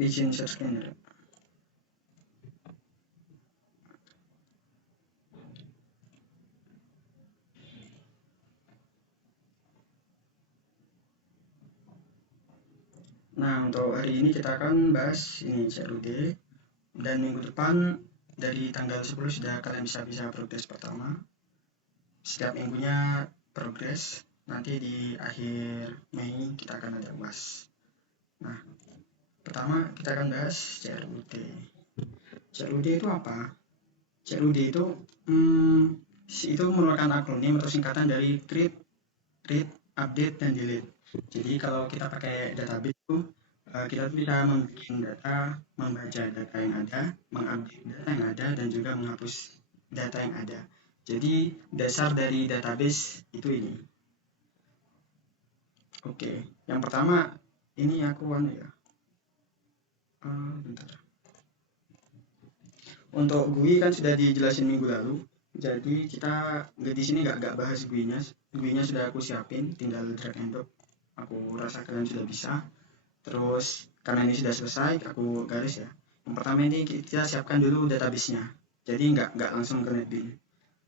izin share screen ya. Nah, untuk hari ini kita akan bahas ini CRUD, dan minggu depan dari tanggal 10 sudah kalian bisa progres pertama. Setiap minggunya progres, nanti di akhir Mei kita akan ada UAS. Nah, pertama kita akan bahas CRUD. CRUD itu apa? CRUD itu itu merupakan akronim atau singkatan dari create, read, update, dan delete. Jadi kalau kita pakai database itu kita tuh bisa membuat data, membaca data yang ada, mengupdate data yang ada, dan juga menghapus data yang ada. Jadi dasar dari database itu ini. Oke, yang pertama ini aku ya. Bentar. Untuk GUI kan sudah dijelasin minggu lalu. Jadi kita di sini nggak bahas GUI-nya. GUI-nya sudah aku siapin, tinggal drag and drop. Aku rasa kalian sudah bisa. Terus karena ini sudah selesai, aku garis ya. Yang pertama ini kita siapkan dulu database-nya. Jadi nggak langsung ke NetBeans.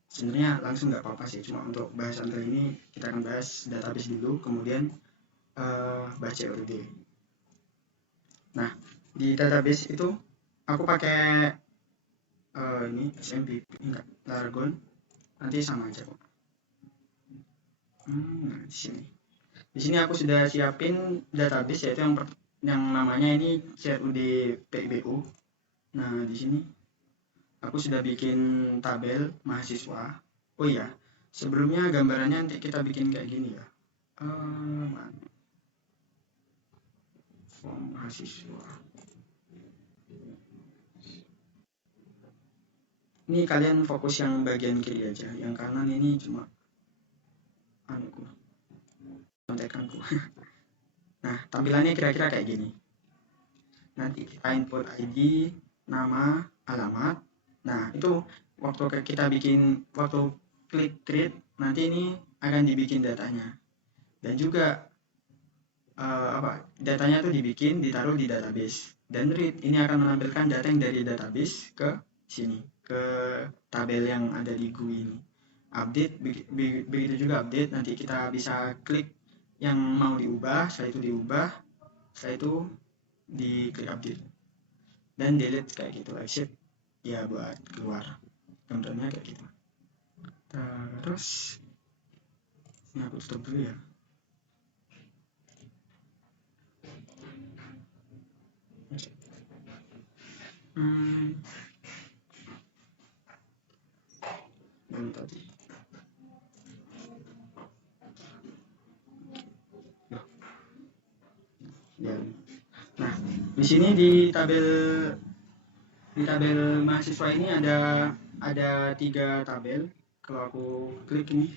Sebenarnya langsung nggak apa-apa sih, cuma untuk bahasan kali ini kita akan bahas database dulu, kemudian bahas CRUD. Nah, di database itu aku pakai ini SMPP, enggak, Laragon. Nanti sama aja kok. Nah, di sini. Di sini aku sudah siapin database, yaitu yang namanya ini CRUD PBU. Nah, di sini aku sudah bikin tabel mahasiswa. Oh iya, sebelumnya gambarannya nanti kita bikin kayak gini ya. Form mahasiswa. Ini kalian fokus yang bagian kiri aja, yang kanan ini cuma anuku, contekanku. Nah, tampilannya kira-kira kayak gini. Nanti kita input ID, nama, alamat. Nah, itu waktu kita waktu klik create, nanti ini akan dibikin datanya. Dan juga datanya tuh dibikin, ditaruh di database. Dan read ini akan menampilkan data yang dari database ke sini, ke tabel yang ada di GUI ini. Update, begitu juga update, nanti kita bisa klik yang mau diubah, setelah itu diubah, setelah itu diklik update. Dan delete kayak gitu, exit ya buat keluar. Gambarnya kayak gitu. Terus ini aku tutup dulu ya. Yang tadi. Ya. Nah, di sini di tabel mahasiswa ini ada 3 tabel. Kalau aku klik ini,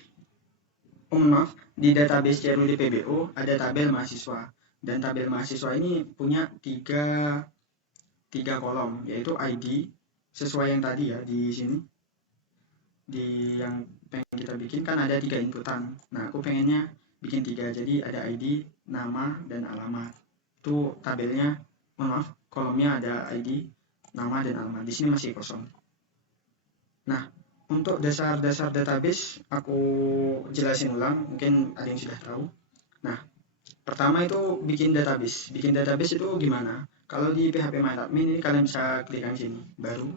maaf, di database CRUD PBO ada tabel mahasiswa, dan tabel mahasiswa ini punya tiga kolom, yaitu ID sesuai yang tadi ya di sini. Di yang pengen kita bikin kan ada 3 inputan. Nah, aku pengennya bikin 3, jadi ada ID, nama, dan alamat. Itu tabelnya, maaf, kolomnya ada ID, nama, dan alamat. Di sini masih kosong. Nah, untuk dasar-dasar database aku jelasin ulang, mungkin ada yang sudah tahu. Nah, pertama itu bikin database. Bikin database itu gimana? Kalau di PHP MyAdmin ini kalian bisa klik yang sini, baru.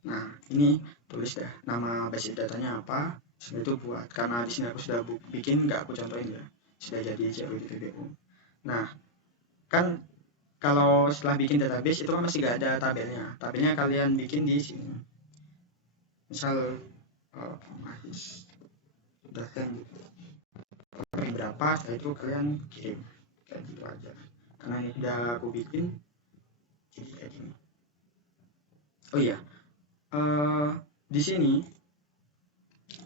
Nah, ini tulis dah nama basic datanya apa. Setelah itu buat, karena di sini aku sudah bikin, nggak aku contohin ya. Sudah jadi CRUD PBU. Nah, kan kalau setelah bikin database itu kan masih nggak ada tabelnya. Tabelnya kalian bikin di sini. Misal sudah kan berapa, setelah itu kalian kirim kayak gitu aja. Karena ini sudah aku bikin, jadi kayak gini. Oh iya, di sini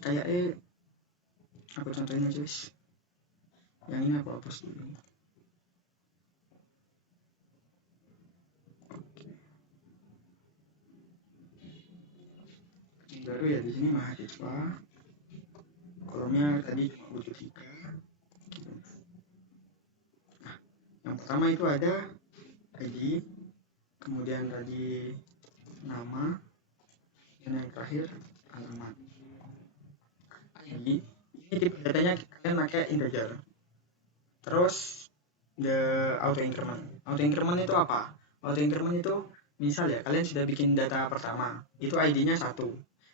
kayak aku contohin aja guys. Yang ini aku hapus dulu. Oke. Baru ya, di sini mahasiswa. Kolomnya tadi cuma butuh 3. Nah, yang pertama itu ada ID, kemudian tadi nama, dan yang terakhir alamat. ID ini tipe datanya kalian pakai integer. Terus auto increment itu apa? Auto increment itu misal ya kalian sudah bikin data pertama, itu ID-nya 1.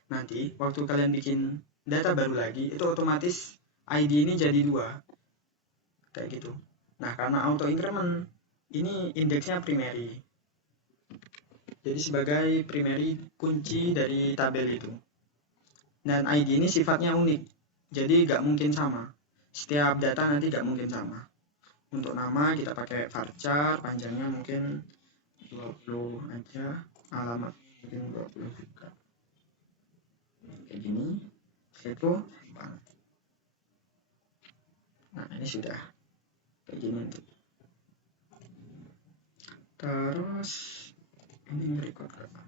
Nanti waktu kalian bikin data baru lagi, itu otomatis ID ini jadi 2. Kayak gitu. Nah, karena auto increment ini indeksnya primary. Jadi sebagai primary kunci dari tabel itu. Dan ID ini sifatnya unik. Jadi nggak mungkin sama. Setiap data nanti nggak mungkin sama. Untuk nama kita pakai varchar, panjangnya mungkin 20 aja, alamat mungkin 20 juga. Kayak gini. Setelah itu simpan. Nah, ini sudah kayak gini. Terus ini record berapa?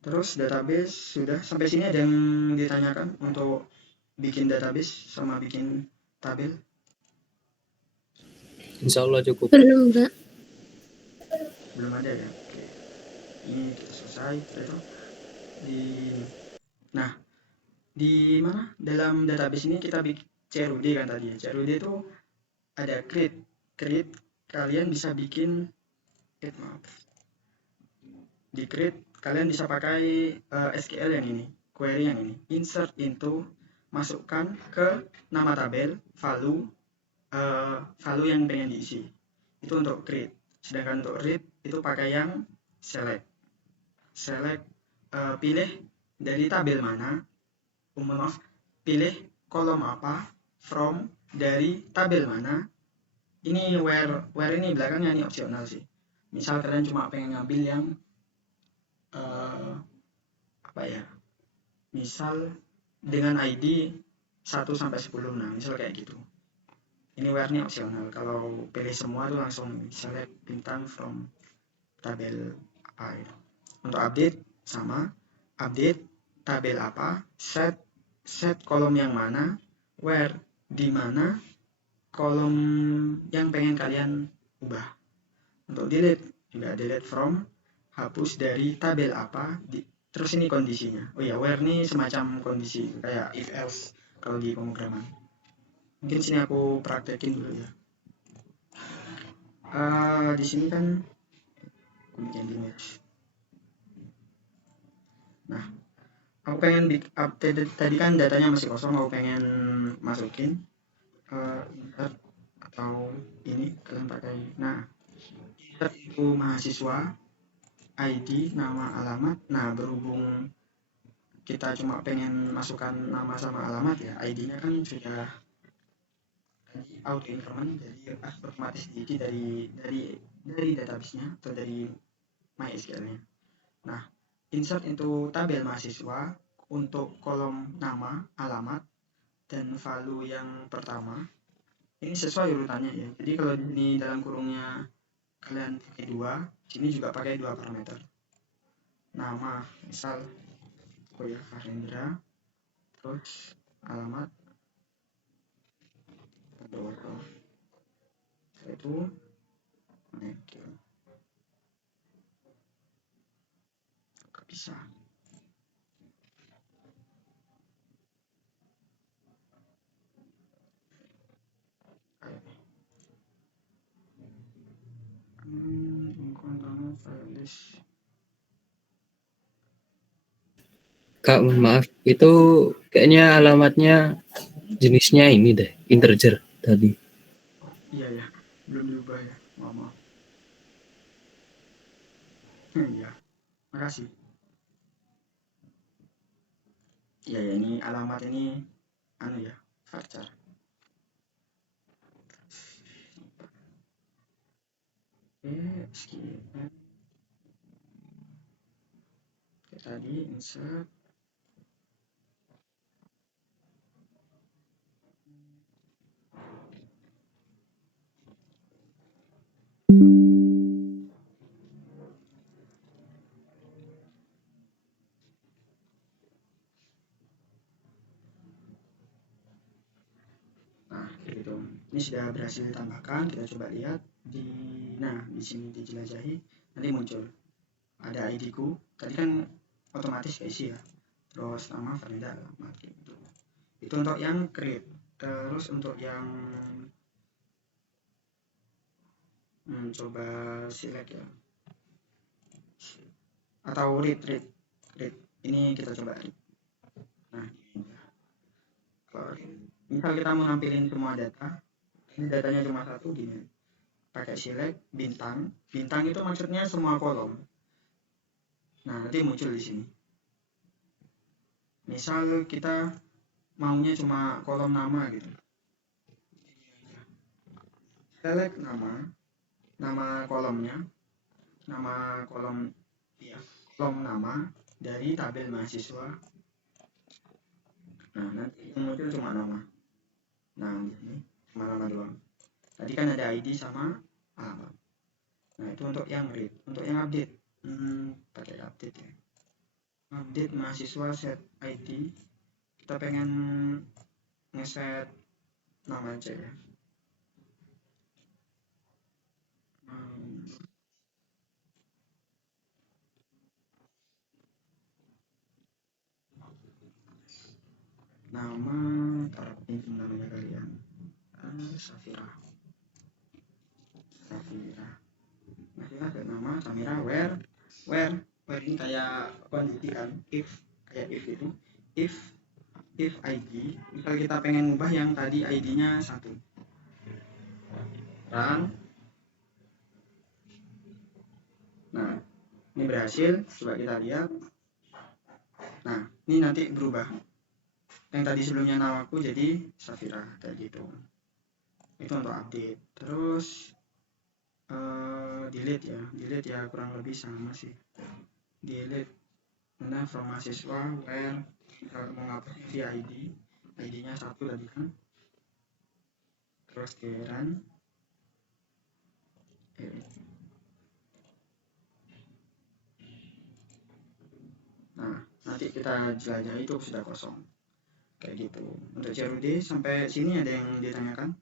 Terus database sudah sampai sini. Ada yang ditanyakan untuk bikin database sama bikin tabel? Insya Allah cukup. Belum, Mbak. Belum ada ya. Oke. Ini kita selesai. Itu nah, di mana dalam database ini kita bikin CRUD kan tadi. CRUD itu ada create. Kalian bisa bikin di create kalian bisa pakai SQL yang ini, query yang ini, insert into, masukkan ke nama tabel value yang pengen diisi. Itu untuk create. Sedangkan untuk read itu pakai yang select. Pilih dari tabel mana, pilih kolom apa, from dari tabel mana. Ini where ini belakangnya ini opsional sih. Misal kalian cuma pengen ngambil yang misal dengan ID 1 sampai 10. Nah, misal kayak gitu. Ini where ini opsional. Kalau pilih semua tuh langsung select bintang from tabel apa itu. Untuk update sama, update tabel apa, set kolom yang mana, where di mana kolom yang pengen kalian ubah. Untuk delete juga delete from, hapus dari tabel apa, terus ini kondisinya. Oh ya, where ini semacam kondisi kayak if else kalau di pemrograman. Mungkin sini aku praktekin dulu ya. Di sini kan aku bikin image. Nah, aku pengen update tadi kan datanya masih kosong, aku pengen masukin insert atau ini kalian pakai. Nah, insert itu mahasiswa, ID, nama, alamat. Nah, berhubung kita cuma pengen masukkan nama sama alamat ya, ID-nya kan sudah tadi auto increment, jadi otomatis diisi dari database-nya atau dari MySQL-nya. Nah, insert into tabel mahasiswa untuk kolom nama, alamat, dan value yang pertama. Ini sesuai urutannya ya. Jadi kalau ini dalam kurungnya kalian pakai 2, sini juga pakai 2 parameter. Nama, misal Fahrendra, terus alamat Doro. Setelah itu gak bisa. Kak, maaf, itu kayaknya alamatnya jenisnya ini deh, integer tadi. Iya ya, belum diubah ya, maaf. Iya, makasih. Iya ya, ini alamat ini ya, varchar. Skip. Tadi insert. Nah, gitu. Ini sudah berhasil ditambahkan. Kita coba lihat di sini dijelajahi, nanti muncul ada ID ku, tadi kan otomatis keisi ya, terus nama Farida alamat gitu. Itu untuk yang create. Terus untuk yang coba select ya, atau read. Ini kita coba read. Nah, kalau misal kita mau nampilin semua data, ini datanya cuma satu gini, pakai select bintang itu maksudnya semua kolom. Nah, nanti muncul di sini. Misal kita maunya cuma kolom nama gitu, select nama kolomnya, kolom nama dari tabel mahasiswa. Nah, nanti yang muncul cuma nama. Nah, ini cuma nama doang. Tadi kan ada ID sama alamat. Nah, itu untuk yang read. Untuk yang update, pakai update ya. Update mahasiswa set ID. Kita pengen ngeset nama aja ya. Nama taruh ini namanya kalian. Safira. Nah, ada nama Samira where ini kayak quantity kan, if itu, if ID, misal kita pengen ubah yang tadi ID-nya 1, run. Nah, ini berhasil, coba kita lihat. Nah, ini nanti berubah, yang tadi sebelumnya namaku jadi Safira kayak gitu. Itu untuk update. Terus delete ya kurang lebih sama sih. Delete mana from mahasiswa where kalau mau ngapus via ID-nya 1 tadi kan. Terus di run. Nah, nanti kita jelajah itu sudah kosong kayak gitu. Untuk CRUD sampai sini ada yang ditanyakan?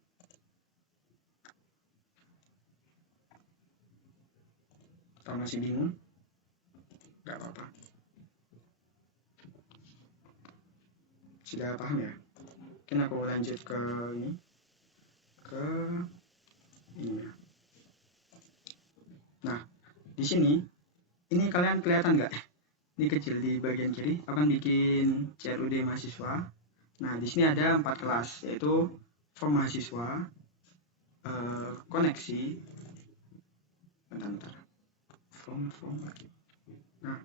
Kalau masih bingung, nggak apa-apa. Sudah paham ya? Mungkin aku lanjut ke ini ya. Nah, di sini ini kalian kelihatan nggak? Ini kecil di bagian kiri. Akan bikin CRUD mahasiswa. Nah, di sini ada 4 kelas, yaitu form mahasiswa, koneksi, bentar. Form lagi. Nah,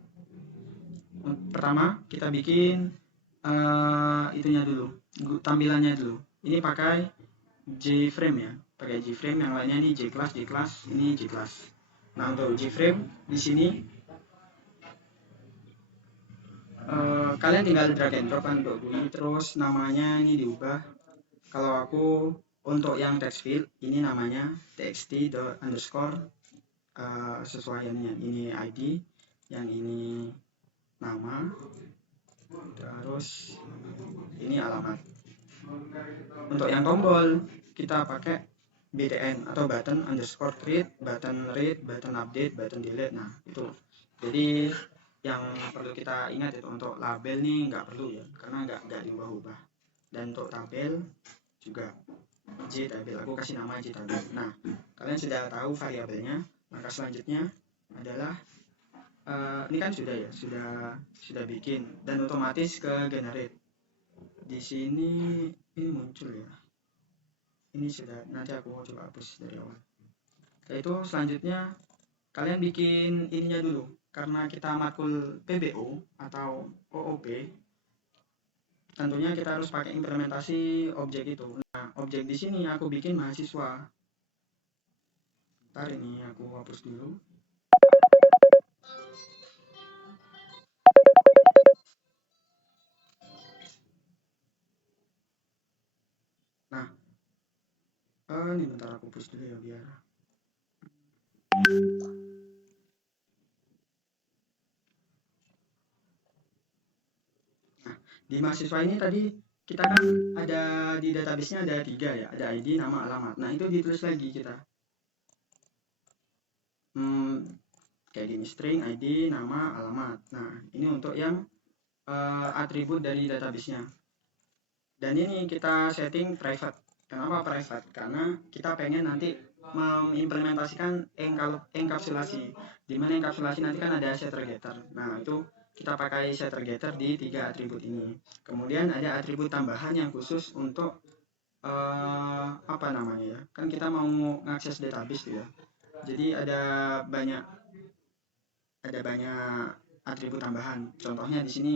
pertama kita bikin itunya dulu, tampilannya dulu. Ini pakai J-frame ya, pakai J-frame. Yang lainnya ini J-class, ini J-class. Nah, untuk J-frame di sini kalian tinggal drag and drop kan untuk GUI, terus namanya ini diubah. Kalau aku untuk yang text field ini namanya txt underscore sesuaiannya, ini ID, yang ini nama, terus ini alamat. Untuk yang tombol kita pakai BTN atau button underscore create, button read, button update, button delete. Nah, itu jadi yang perlu kita ingat itu untuk label nih nggak perlu ya, karena nggak diubah-ubah. Dan untuk tabel juga J tabel, aku kasih nama J tabel. Nah, kalian sudah tahu variabelnya. Maka selanjutnya adalah ini kan sudah bikin dan otomatis ke generate. Di sini ini muncul ya. Ini sudah, nanti aku mau coba hapus dari awal. Yaitu selanjutnya kalian bikin ininya dulu. Karena kita matkul PBO atau OOP, tentunya kita harus pakai implementasi objek itu. Nah, objek di sini aku bikin mahasiswa. Ntar ini aku hapus dulu. Nah, ini bentar aku hapus dulu ya biar. Nah, di mahasiswa ini tadi kita kan ada di database-nya ada 3 ya, ada ID, nama, alamat. Nah, itu ditulis lagi kita. kayak gini, string, ID, nama, alamat. Nah, ini untuk yang atribut dari database-nya. Dan ini kita setting private. Kenapa private? Karena kita pengen nanti mengimplementasikan enkapsulasi. Di mana enkapsulasi nanti kan ada setter getter. Nah, itu kita pakai setter getter di 3 atribut ini. Kemudian ada atribut tambahan yang khusus untuk apa namanya ya? Kan kita mau ngakses database tuh ya. Jadi ada banyak atribut tambahan. Contohnya di sini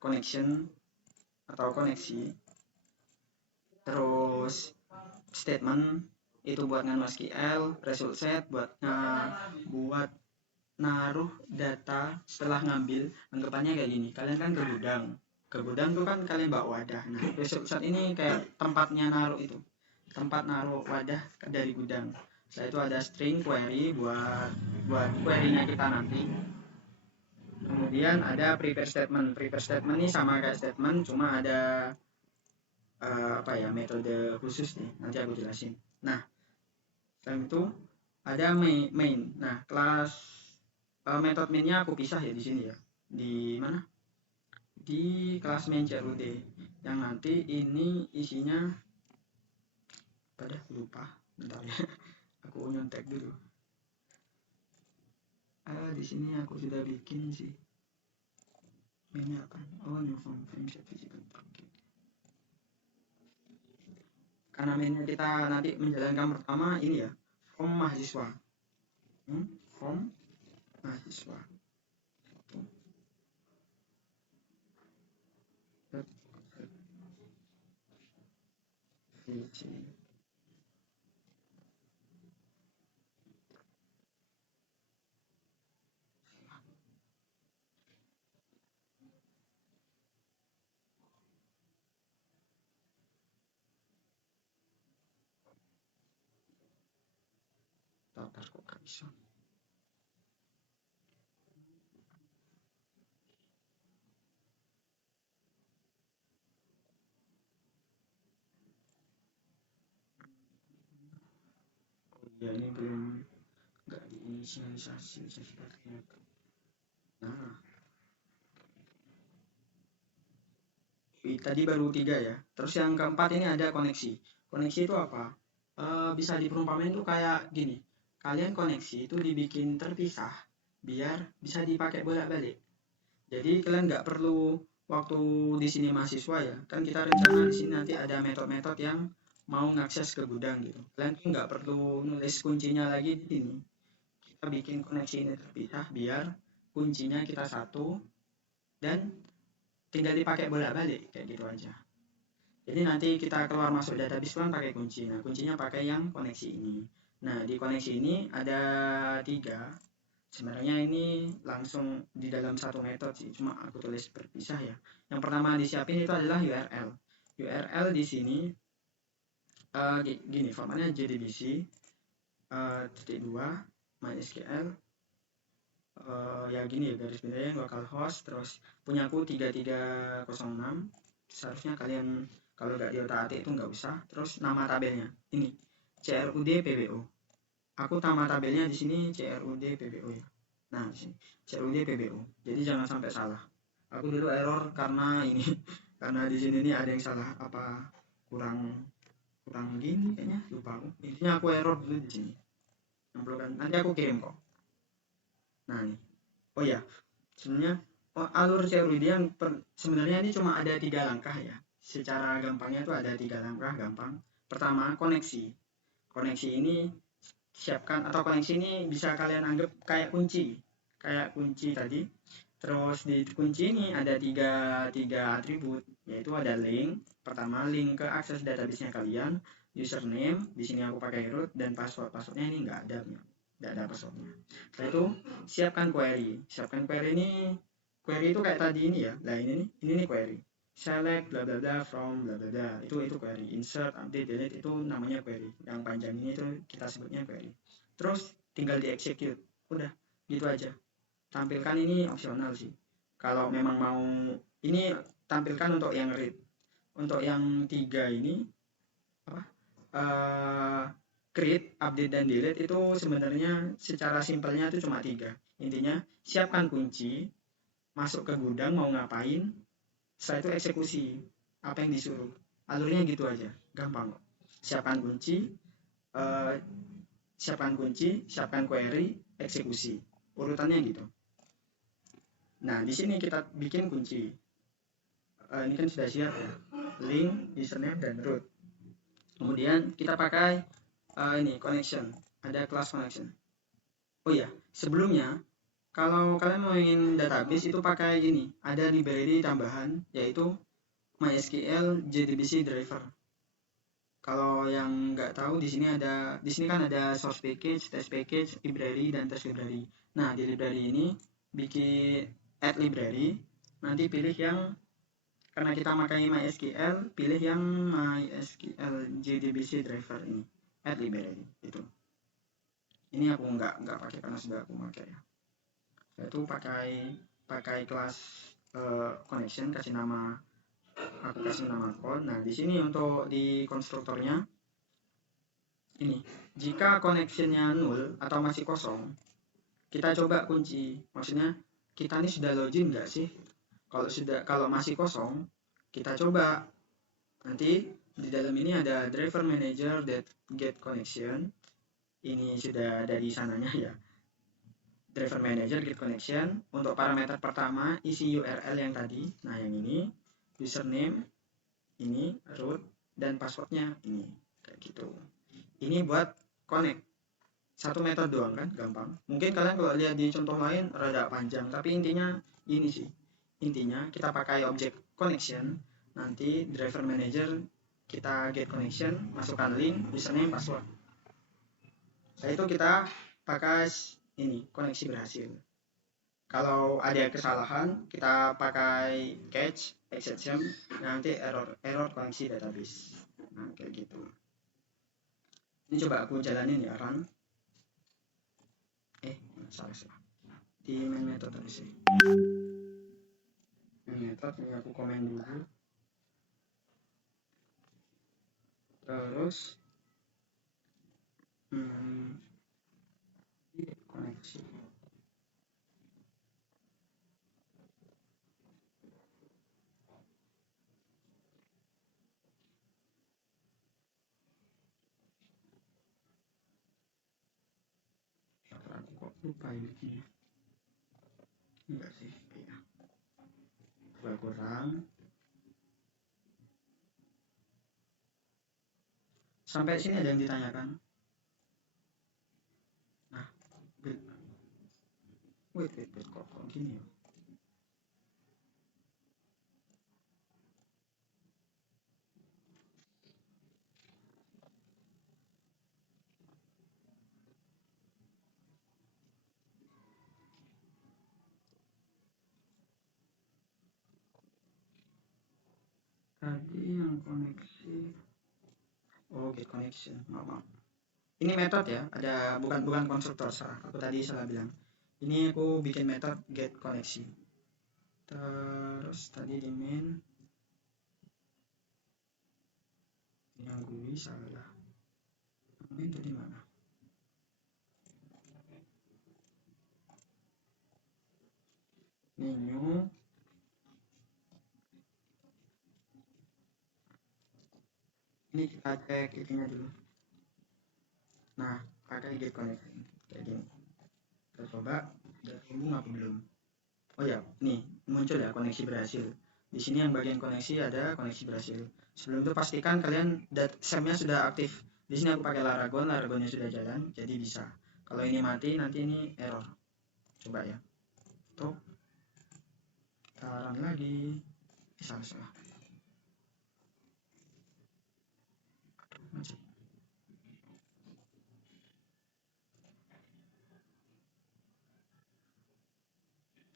connection atau koneksi. Terus statement itu buat SQL, result set buat naruh data setelah ngambil. Anggapannya kayak gini, kalian kan ke gudang tuh kan kalian bawa wadah. Nah, result set ini kayak tempatnya naruh itu, tempat naruh wadah dari gudang. Setelah itu ada string query buat query-nya kita nanti. Kemudian ada prepare statement. Prepare statement ini sama kayak statement, cuma ada metode khusus nih, nanti aku jelasin. Nah, setelah itu ada main. Nah, kelas metode mainnya aku pisah ya di sini ya. Di mana? Di kelas main CRUD. Yang nanti ini isinya lupa. Bentar ya. Aku nyontek dulu. Di sini aku sudah bikin sih. Mainnya apa? Oh, new form set physical. Karena mainnya kita nanti menjalankan pertama ini ya, form mahasiswa. Form mahasiswa. Tatar kok gak bisa. Ya ini belum nggak diinisialisasi sepertinya. Nah, tadi baru 3 ya. Terus yang keempat ini ada koneksi. Koneksi itu apa? Bisa diperumpamain tuh kayak gini. Kalian koneksi itu dibikin terpisah biar bisa dipakai bolak-balik. Jadi kalian nggak perlu waktu di sini mahasiswa ya. Kan kita rencana di sini nanti ada metode-metode yang mau ngakses ke gudang gitu. Kalian tuh nggak perlu nulis kuncinya lagi di sini. Kita bikin koneksi ini terpisah biar kuncinya kita satu dan tinggal dipakai bolak-balik kayak gitu aja. Jadi nanti kita keluar masuk database kan pakai kunci. Nah, kuncinya pakai yang koneksi ini. Nah, di koneksi ini ada 3. Sebenarnya ini langsung di dalam satu metode sih, cuma aku tulis berpisah ya. Yang pertama disiapin itu adalah URL. URL di sini gini, formatnya JDBC .2 MySQL ya gini ya, garis bendanya localhost, terus punyaku 3306. Seharusnya kalian kalau nggak diotak-atik itu nggak usah. Terus nama tabelnya ini CRUD PBO. Aku nama tabelnya di sini CRUD PBO ya. Nah, di sini CRUD PBO. Jadi jangan sampai salah. Aku dulu error karena ini karena di sini nih ada yang salah apa kurang gini kayaknya, lupa aku. Intinya aku error dulu di sini. Nanti aku kirim kok. Nah, nih. Oh ya, sebenarnya alur CRUD yang sebenarnya ini cuma ada 3 langkah ya. Secara gampangnya itu ada 3 langkah gampang. Pertama, koneksi. Koneksi ini siapkan, atau koneksi ini bisa kalian anggap kayak kunci tadi. Terus di kunci ini ada tiga atribut, yaitu ada link. Pertama, link ke akses database-nya kalian, username, di sini aku pakai root, dan passwordnya ini nggak ada passwordnya. Setelah itu siapkan query. Query itu kayak tadi ini ya. Nah, ini nih query. Select bla bla bla from bla bla bla. Itu query. Insert, update, delete itu namanya query. Yang panjang ini itu kita sebutnya query. Terus tinggal di execute. Udah, gitu aja. Tampilkan ini opsional sih. Kalau memang mau ini tampilkan untuk yang read. Untuk yang 3 ini create, update, dan delete itu sebenarnya secara simpelnya itu cuma 3. Intinya siapkan kunci, masuk ke gudang mau ngapain, setelah itu eksekusi apa yang disuruh. Alurnya gitu aja, gampang kok. Siapkan kunci, eh, siapkan query, eksekusi. Urutannya gitu. Nah, di sini kita bikin kunci. Ini kan sudah siap ya. Link, username, dan root. Kemudian kita pakai ini connection. Ada class connection. Oh ya, sebelumnya kalau kalian mau ingin database itu pakai ini. Ada library tambahan yaitu MySQL JDBC driver. Kalau yang nggak tahu di sini kan ada source package, test package, library, dan test library. Nah, di library ini bikin add library, nanti pilih yang karena kita pakai MySQL, pilih yang MySQL JDBC driver ini, add library itu. Ini aku nggak pakai karena sudah aku pakai ya. Itu pakai kelas connection, kasih nama code. Nah, di sini untuk di konstruktornya ini, jika connectionnya null atau masih kosong, kita coba kunci. Maksudnya kita ini sudah login nggak sih? Kalau masih kosong, kita coba. Nanti di dalam ini ada driver manager get connection. Ini sudah dari sananya ya. Driver manager get connection. Untuk parameter pertama isi URL yang tadi. Nah, yang ini username, ini root, dan passwordnya ini kayak gitu. Ini buat connect. Satu metode doang kan, gampang. Mungkin kalian kalau lihat di contoh lain rada panjang, tapi intinya ini sih. Intinya kita pakai objek connection, nanti driver manager kita get connection, masukkan link, username, password. Setelah itu kita pakai ini koneksi berhasil. Kalau ada kesalahan, kita pakai catch exception, nanti error koneksi database. Nah, kayak gitu. Ini coba aku jalanin ya, run. Salah di main method tadi sih. Main method ini aku komen dulu. Terus koneksi. Aku kok lupa ini. Enggak sih, ya. Kurang. Sampai sini ada yang ditanyakan. Nah, wait, kok gini ya? Tadi yang koneksi, get connection, maaf. Ini metode ya, ada bukan konstruktor, salah. Aku tadi salah bilang. Ini aku bikin metode get koneksi. Terus tadi di main yang gue salah. Main tadi mana? New. Ini kita cek itunya dulu. Nah, pakai get connection kayak gini. Kita coba, udah terhubung apa belum? Oh ya, nih muncul ya koneksi berhasil. Di sini yang bagian koneksi ada koneksi berhasil. Sebelum itu pastikan kalian SAM-nya sudah aktif. Di sini aku pakai Laragonnya sudah jalan, jadi bisa. Kalau ini mati, nanti ini error. Coba ya. Tuh. Kita run lagi. Salah. Masih.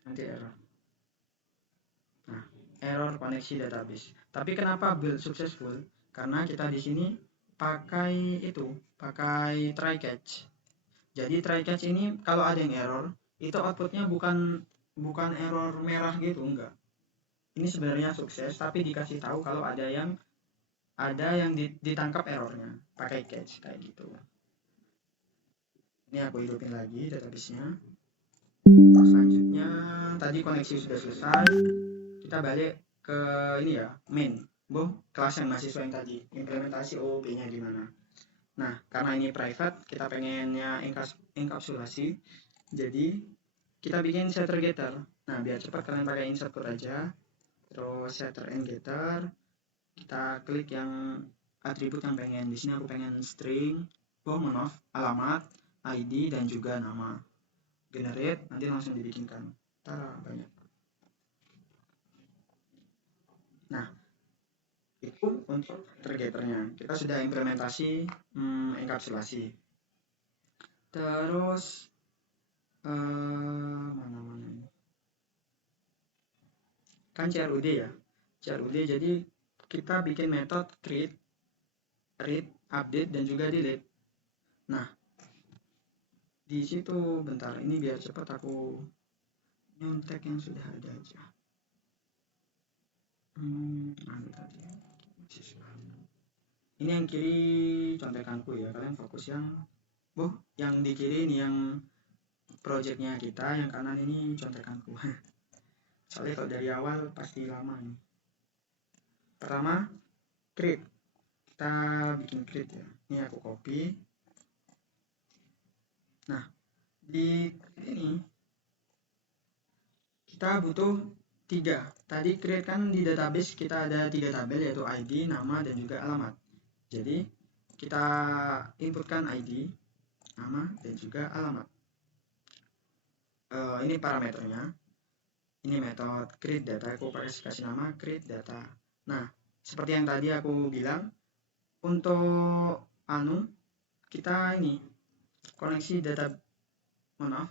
Nanti error. Nah, error koneksi database. Tapi kenapa build successful? Karena kita di sini pakai try catch. Jadi try catch ini kalau ada yang error, itu outputnya bukan error merah gitu, enggak. Ini sebenarnya sukses, tapi dikasih tahu kalau ada yang ditangkap errornya, pakai catch kayak gitu. Ini aku hidupin lagi database-nya. Selanjutnya tadi koneksi sudah selesai, kita balik ke ini ya, main kelas yang mahasiswa yang tadi, implementasi OOP-nya di mana. Nah, karena ini private, kita pengennya enkapsulasi, jadi kita bikin setter getter. Nah, biar cepat kalian pakai insert code aja, terus setter and getter, kita klik yang atribut yang pengen. Di sini aku pengen string, alamat, ID, dan juga nama. Generate, nanti langsung dibikinkan. Tara, banyak. Nah, itu untuk targeternya. Kita sudah implementasi enkapsulasi. Terus mana ini? Kan CRUD ya. CRUD, jadi kita bikin metode create, read, update, dan juga delete. Nah, di situ bentar, ini biar cepat aku nyontek yang sudah ada aja. Ini yang kiri contekanku ya, kalian fokus yang di kiri ini yang projectnya kita, yang kanan ini contekanku. Soalnya kalau dari awal pasti lama nih. Pertama, create. Kita bikin create ya. Ini aku copy. Nah, di ini kita butuh 3. Tadi create kan di database kita ada 3 tabel, yaitu ID, nama, dan juga alamat. Jadi kita inputkan ID, nama, dan juga alamat. Ini parameternya. Ini metode create data, aku kasih nama create data. Nah, seperti yang tadi aku bilang, untuk kita ini koneksi data,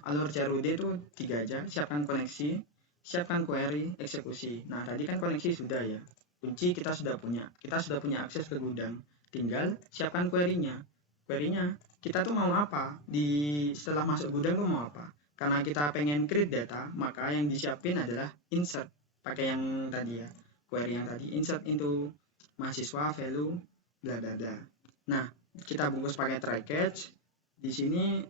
alur CRUD itu 3 aja. Siapkan koneksi, siapkan query, eksekusi. Nah, tadi kan koneksi sudah ya, kunci kita sudah punya akses ke gudang, tinggal siapkan query-nya. Kita tuh mau apa setelah masuk gudang tuh mau apa. Karena kita pengen create data, maka yang disiapin adalah insert, pakai yang tadi ya, query yang tadi, insert into mahasiswa value bla bla bla. Nah, kita bungkus pakai try catch. Di sini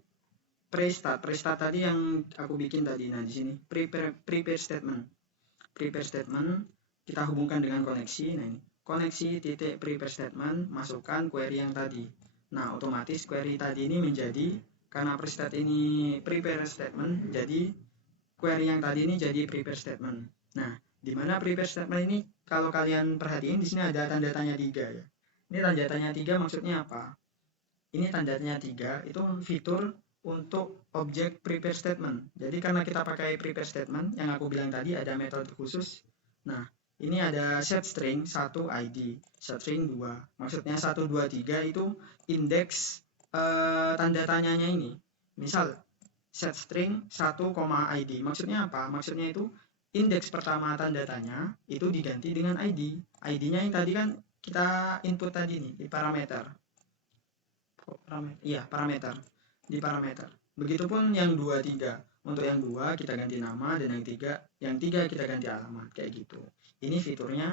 pre-start tadi yang aku bikin tadi. Nah, di sini prepare statement kita hubungkan dengan koneksi. Nah, ini koneksi titik prepare statement, masukkan query yang tadi. Nah, otomatis query tadi ini menjadi, karena pre-start ini prepare statement, jadi query yang tadi ini jadi prepare statement. Nah, di mana prepare statement ini, kalau kalian perhatiin di sini ada tanda tanya 3 ya. Ini tanda tanya 3 maksudnya apa? Ini tanda tanya 3 itu fitur untuk objek prepare statement. Jadi karena kita pakai prepare statement yang aku bilang tadi, ada metode khusus. Nah, ini ada set string 1 ID, set string 2. Maksudnya 1 2 3 itu indeks tanda tanyanya ini. Misal set string 1, ID. Maksudnya apa? Maksudnya itu indeks pertama tanda tanya itu diganti dengan ID. ID-nya yang tadi kan kita input tadi nih di parameter. Iya, parameter. Di parameter. Begitupun yang 2 3. Untuk yang 2 kita ganti nama, dan yang 3 kita ganti alamat, kayak gitu. Ini fiturnya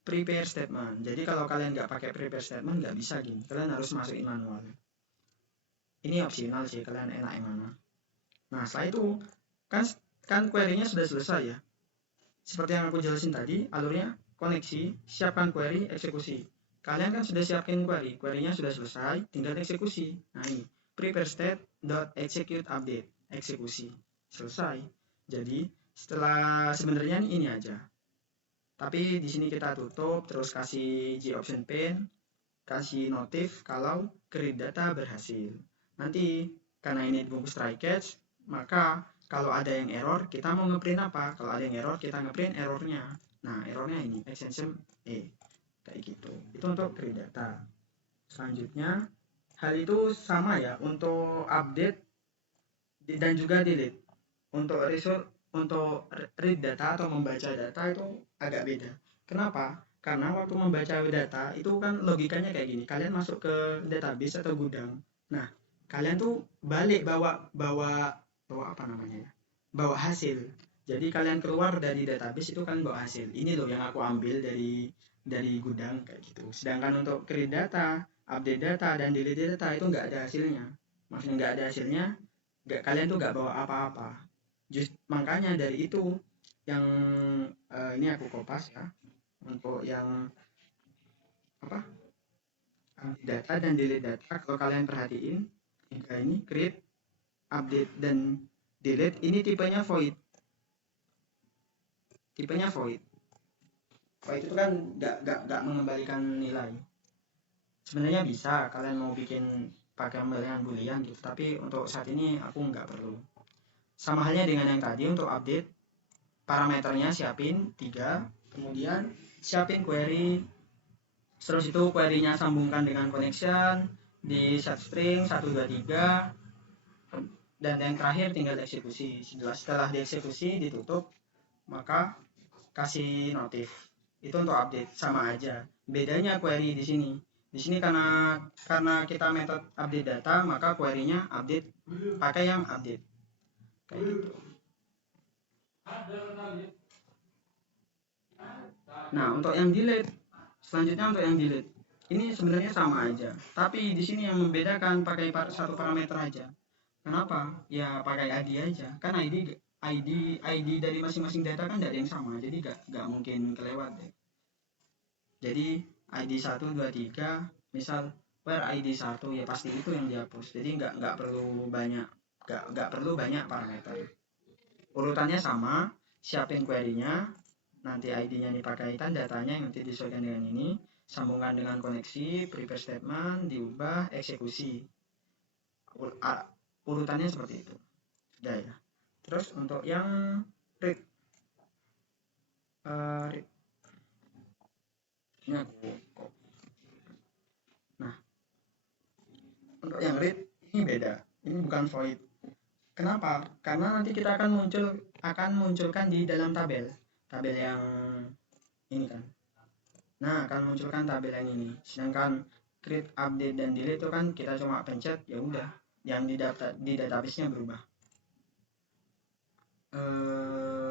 prepare statement. Jadi kalau kalian nggak pakai prepare statement nggak bisa gini. Kalian harus masukin manual. Ini opsional sih, kalian enak yang mana. Nah, setelah itu kan query-nya sudah selesai ya. Seperti yang aku jelasin tadi, alurnya koneksi, siapkan query, eksekusi. Kalian kan sudah siapkan query-nya sudah selesai, tinggal eksekusi. Nah, ini prepare state.execute update, eksekusi. Selesai. Jadi, sebenarnya ini aja. Tapi di sini kita tutup, terus kasih G-option pane, kasih notif kalau create data berhasil. Nanti karena ini dibungkus try catch, maka kalau ada yang error, kita mau ngeprint apa? Kalau ada yang error, kita ngeprint errornya. Nah, errornya ini extension kayak gitu. Itu untuk create data. Selanjutnya, hal itu sama ya untuk update dan juga delete. Untuk read data atau membaca data itu agak beda. Kenapa? Karena waktu membaca data itu kan logikanya kayak gini. Kalian masuk ke database atau gudang. Nah, kalian tuh balik bawa apa namanya ya? Bawa hasil. Jadi kalian keluar dari database itu kan bawa hasil. Ini loh yang aku ambil dari gudang kayak gitu. Sedangkan untuk create data, update data, dan delete data itu nggak ada hasilnya. maksudnya nggak ada hasilnya, kalian tuh nggak bawa apa-apa. Makanya dari itu yang ini aku kopas ya, untuk yang apa, data dan delete data. Kalau kalian perhatiin ini create, update, dan delete ini tipenya void. Void itu kan nggak mengembalikan nilai. Sebenarnya bisa kalian mau bikin pakai pembalikan boolean gitu, tapi untuk saat ini aku nggak perlu. Sama halnya dengan yang tadi, untuk update parameternya siapin 3, kemudian siapin query, terus itu query-nya sambungkan dengan connection di set string 123, dan yang terakhir tinggal eksekusi. Setelah dieksekusi ditutup, maka kasih notif. Itu untuk update, sama aja. Bedanya query di sini. Di sini karena kita metode update data, maka query-nya update pakai yang update. Kayak gitu. Nah, untuk yang delete, selanjutnya untuk yang delete. Ini sebenarnya sama aja, tapi di sini yang membedakan pakai satu parameter aja. Kenapa? Ya pakai ID aja. Kan ID dari masing-masing data kan tidak ada yang sama, jadi nggak mungkin kelewat deh. Jadi ID 1, 2, 3, misal where ID 1, ya pasti itu yang dihapus. Jadi nggak perlu banyak parameter. Urutannya sama, siapin query-nya, nanti ID-nya dipakaikan, datanya yang nanti disesuaikan dengan ini, sambungan dengan koneksi, prepare statement, diubah, eksekusi. Urutannya seperti itu. Sudah ya. Terus untuk yang read, ini aku copy. Nah, untuk yang read ini beda, ini bukan void. Kenapa? Karena nanti kita akan munculkan di dalam tabel yang ini kan. Nah, akan munculkan tabel yang ini. Sedangkan create, update, dan delete itu kan kita cuma pencet, ya udah, yang di database-nya berubah.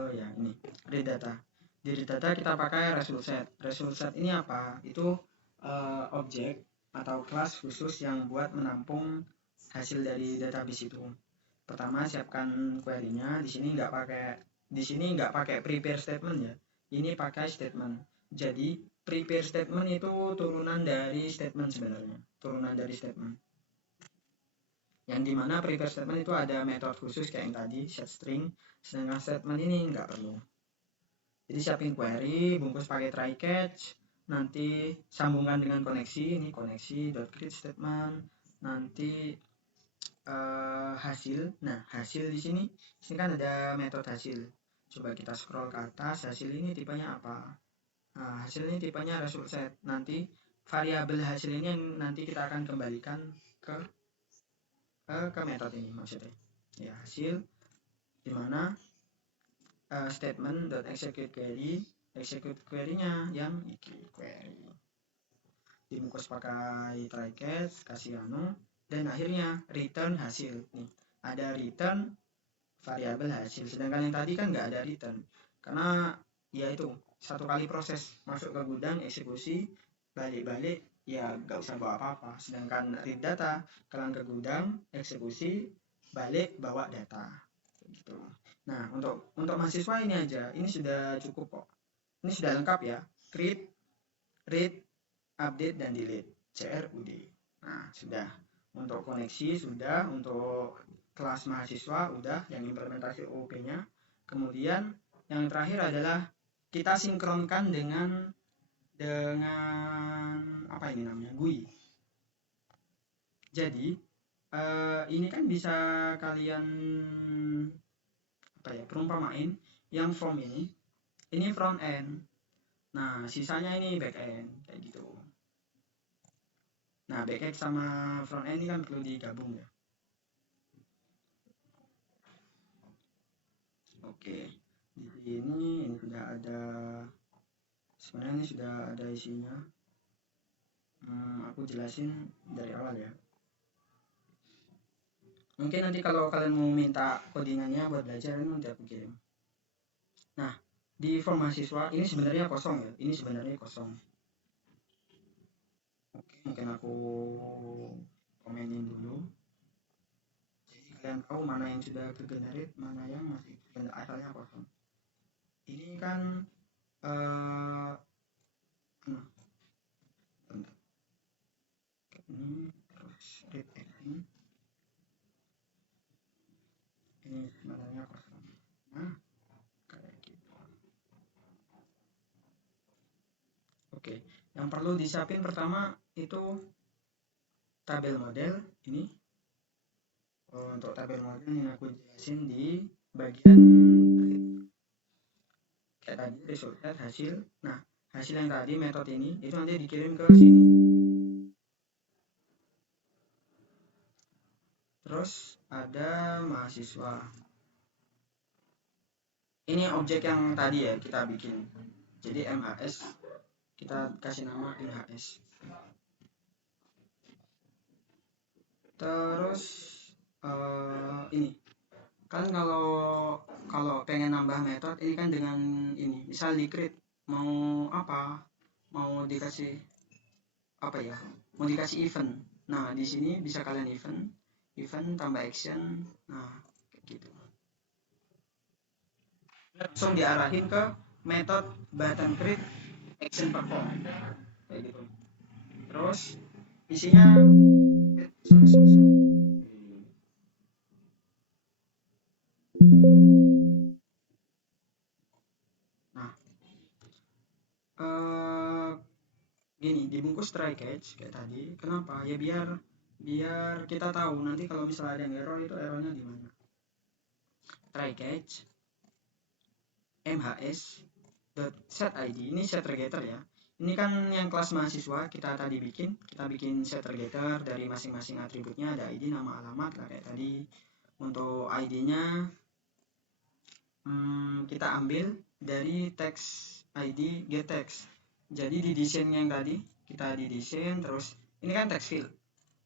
Ya ini read data. Di read data kita pakai result set. Result set ini apa? Itu objek atau kelas khusus yang buat menampung hasil dari database itu. Pertama, siapkan query-nya. Di sini nggak pakai prepare statement ya. Ini pakai statement. Jadi prepare statement itu turunan dari statement sebenarnya. Yang dimana prepare statement itu ada metode khusus kayak yang tadi, set string. Sedangkan statement ini nggak perlu. Jadi siapin query, bungkus pakai try catch. Nanti sambungkan dengan koneksi. Ini koneksi.create statement. Nanti hasil. Nah, hasil di sini kan ada metode hasil. Coba kita scroll ke atas, hasil ini tipenya apa? Nah, hasil ini tipenya result set. Nanti variabel hasil ini yang nanti kita akan kembalikan ke metode ini maksudnya. Ya, hasil dimana statement.execute query-nya yang query. Dibungkus pakai try catch, kasih dan akhirnya return hasil. Nih, ada return variabel hasil, sedangkan yang tadi kan nggak ada return karena ya itu satu kali proses, masuk ke gudang, eksekusi, balik ya nggak usah bawa apa-apa. Sedangkan read data, kalian ke gudang, eksekusi, balik, bawa data gitu. Nah, untuk mahasiswa ini aja, ini sudah cukup kok, ini sudah lengkap ya. Create, read, update, dan delete, CRUD. Nah, sudah. Untuk koneksi sudah, untuk kelas mahasiswa udah, yang implementasi OOP-nya. Kemudian yang terakhir adalah kita sinkronkan dengan apa ini namanya, GUI. Jadi ini kan bisa kalian perumpamain yang from ini front end. Nah, sisanya ini back end kayak gitu. Nah, backend sama front end ini kan perlu digabung ya. Oke, di ini sudah ada, sebenarnya ini sudah ada isinya. Aku jelasin dari awal ya. Mungkin nanti kalau kalian mau minta codingannya buat belajar, ini nanti aku kirim. Nah, di form mahasiswa ini sebenarnya kosong ya. Ini sebenarnya kosong. Oke, mungkin aku komenin dulu. akan tahu mana yang sudah ke-generate, mana yang masih asalnya kosong. Ini kan ini terus read ini sebenarnya kosong. Nah, kayak gitu. Oke, yang perlu disiapin pertama itu tabel model ini. Untuk tabel model yang aku jelasin di bagian kayak tadi resultat hasil. Nah, hasil yang tadi metode ini itu nanti dikirim ke sini. Terus ada mahasiswa. Ini objek yang tadi ya kita bikin. Jadi MHS kita kasih nama MHS. Terus ini kan kalau pengen nambah metode ini kan dengan ini misal di create mau apa, mau dikasih apa ya, mau dikasih event. Nah di sini bisa kalian event tambah action. Nah kayak gitu langsung diarahin ke metode button create action perform kayak gitu. Terus isinya gini dibungkus try catch kayak tadi. Kenapa ya? Biar kita tahu nanti kalau misalnya ada yang error itu errornya di mana. Try catch MHS set ID ini set regetter ya. Ini kan yang kelas mahasiswa kita tadi kita bikin set regetter dari masing-masing atributnya ada ID, nama, alamat lah kayak tadi. Untuk ID-nya kita ambil dari text ID get text. Jadi di desain yang tadi kita di desain terus ini kan text field.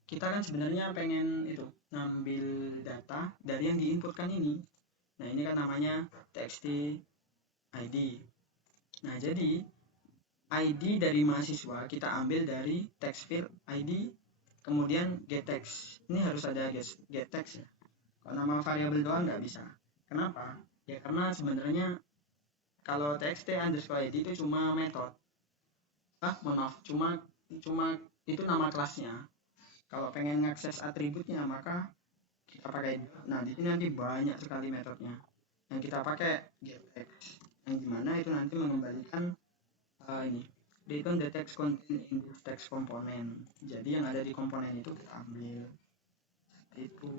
Kita kan sebenarnya pengen itu ngambil data dari yang diinputkan ini. Nah ini kan namanya txt ID. Nah jadi ID dari mahasiswa kita ambil dari text field ID kemudian get text. Ini harus ada get text ya. Kalau nama variabel doang nggak bisa. Kenapa? Ya karena sebenarnya kalau txt underscore ID itu cuma metode. Maaf, cuma itu nama kelasnya. Kalau pengen ngakses atributnya maka kita pakai. Nah di sini nanti banyak sekali metodenya. Yang kita pakai getText. Yang dimana itu nanti mengembalikan ini. Return the text content in this text component. Jadi yang ada di komponen itu kita ambil. Itu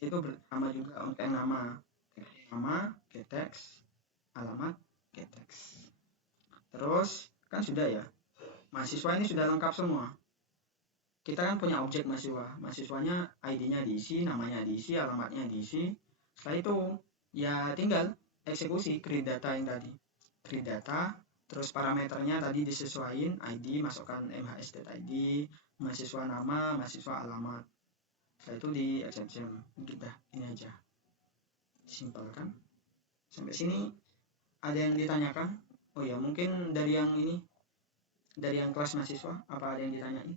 bersama juga untuk yang nama getText, alamat getText. Terus kan sudah ya, mahasiswa ini sudah lengkap semua. Kita kan punya objek mahasiswanya ID-nya diisi, namanya diisi, alamatnya diisi. Setelah itu ya tinggal eksekusi create data yang tadi. Create data, terus parameternya tadi disesuaikan, ID masukkan mhs.id, mahasiswa nama, mahasiswa alamat. Setelah itu di exception. Udah ini aja. Simpel kan? Sampai sini ada yang ditanyakan? Oh ya, mungkin dari yang ini, dari yang kelas mahasiswa, apa ada yang ditanyain?